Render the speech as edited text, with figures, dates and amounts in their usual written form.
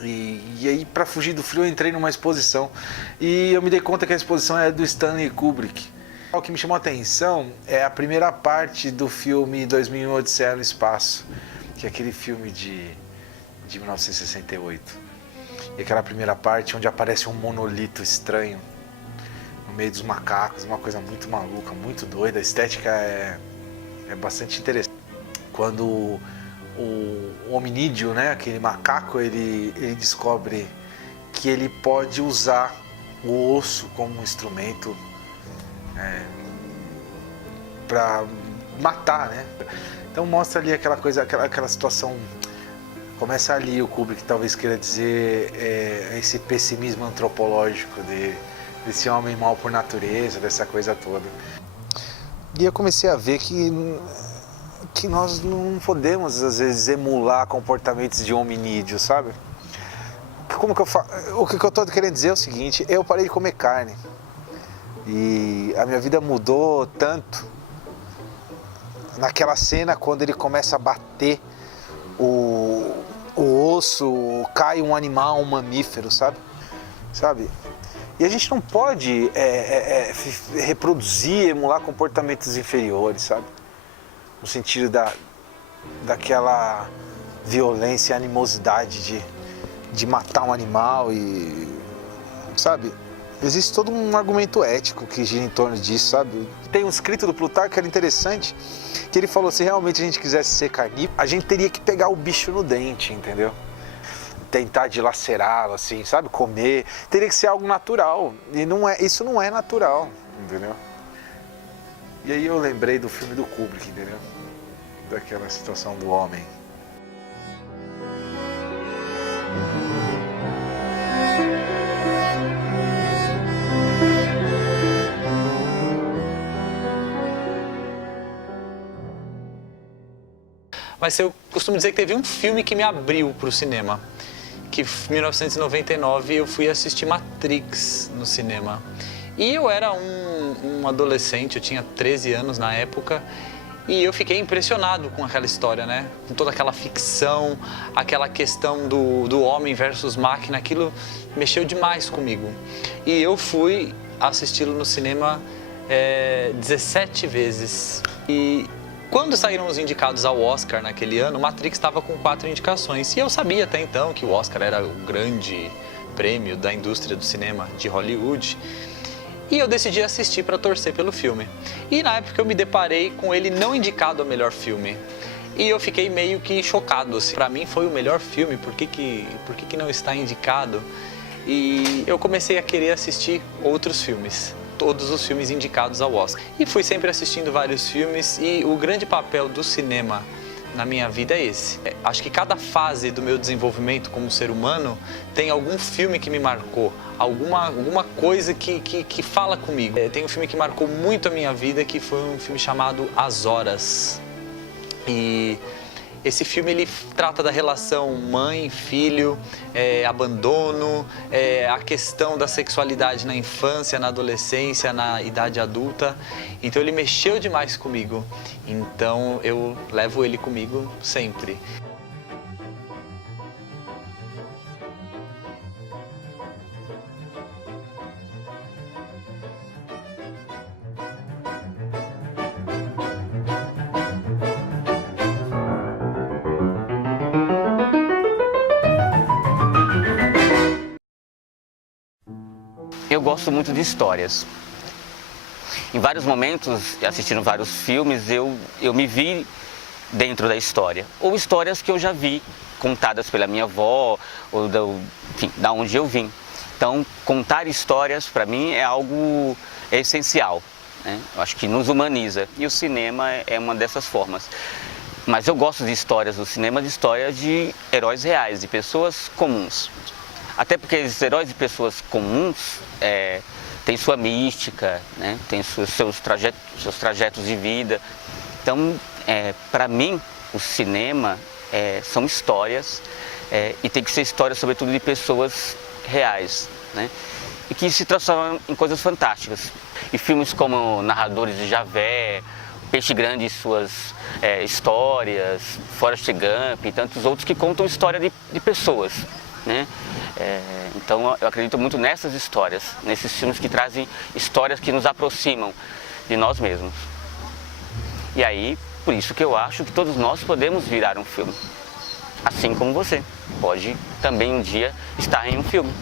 E aí, para fugir do frio, eu entrei numa exposição e eu me dei conta que a exposição é do Stanley Kubrick. O que me chamou a atenção é a primeira parte do filme 2001 Odisseia no Espaço, que é aquele filme de 1968. E aquela primeira parte onde aparece um monolito estranho no meio dos macacos, uma coisa muito maluca, muito doida. A estética é bastante interessante. Quando o hominídeo, né, aquele macaco, ele descobre que ele pode usar o osso como um instrumento para matar, né? Então mostra ali aquela coisa, aquela situação. Começa ali o Kubrick talvez queira dizer esse pessimismo antropológico desse homem mau por natureza, dessa coisa toda. E eu comecei a ver que nós não podemos às vezes emular comportamentos de hominídeo, sabe? Como que eu falo? O que eu tô querendo dizer é o seguinte: eu parei de comer carne e a minha vida mudou tanto naquela cena quando ele começa a bater o osso, cai um animal, um mamífero, sabe? E a gente não pode reproduzir, emular comportamentos inferiores, sabe? No sentido daquela violência e animosidade de matar um animal e, sabe? Existe todo um argumento ético que gira em torno disso, sabe? Tem um escrito do Plutarco que era interessante, que ele falou: se realmente a gente quisesse ser carnívoro, a gente teria que pegar o bicho no dente, entendeu? Tentar dilacerá-lo, assim, sabe? Comer. Teria que ser algo natural. E isso não é natural, entendeu? E aí eu lembrei do filme do Kubrick, entendeu? Daquela situação do homem. Mas eu costumo dizer que teve um filme que me abriu para o cinema. Que em 1999 eu fui assistir Matrix no cinema. E eu era um adolescente, eu tinha 13 anos na época, e eu fiquei impressionado com aquela história, né? Com toda aquela ficção, aquela questão do homem versus máquina, aquilo mexeu demais comigo. E eu fui assisti-lo no cinema 17 vezes. E quando saíram os indicados ao Oscar naquele ano, Matrix estava com 4 indicações. E eu sabia até então que o Oscar era o grande prêmio da indústria do cinema de Hollywood. E eu decidi assistir para torcer pelo filme. E na época eu me deparei com ele não indicado ao melhor filme. E eu fiquei meio que chocado, assim. Para mim foi o melhor filme, por que não está indicado? E eu comecei a querer assistir outros filmes. Todos os filmes indicados ao Oscar. E fui sempre assistindo vários filmes, e o grande papel do cinema na minha vida é esse. Acho que cada fase do meu desenvolvimento como ser humano tem algum filme que me marcou, alguma coisa que fala comigo. Tem um filme que marcou muito a minha vida, que foi um filme chamado As Horas. E esse filme ele trata da relação mãe-filho, abandono, a questão da sexualidade na infância, na adolescência, na idade adulta. Então ele mexeu demais comigo. Então eu levo ele comigo sempre. Eu gosto muito de histórias. Em vários momentos, assistindo vários filmes, eu me vi dentro da história. Ou histórias que eu já vi, contadas pela minha avó, ou enfim, da onde eu vim. Então, contar histórias, para mim, é algo essencial, né? Eu acho que nos humaniza. E o cinema é uma dessas formas. Mas eu gosto de histórias do cinema, de histórias de heróis reais, de pessoas comuns. Até porque esses heróis de pessoas comuns têm sua mística, né? Têm seus trajetos de vida. Então, para mim, o cinema são histórias, e tem que ser histórias, sobretudo, de pessoas reais, né? E que se transformam em coisas fantásticas. E filmes como Narradores de Javé, Peixe Grande e suas histórias, Forrest Gump e tantos outros que contam história de pessoas, né? Então eu acredito muito nessas histórias, nesses filmes que trazem histórias que nos aproximam de nós mesmos. E aí, por isso que eu acho que todos nós podemos virar um filme. Assim como você pode também um dia estar em um filme.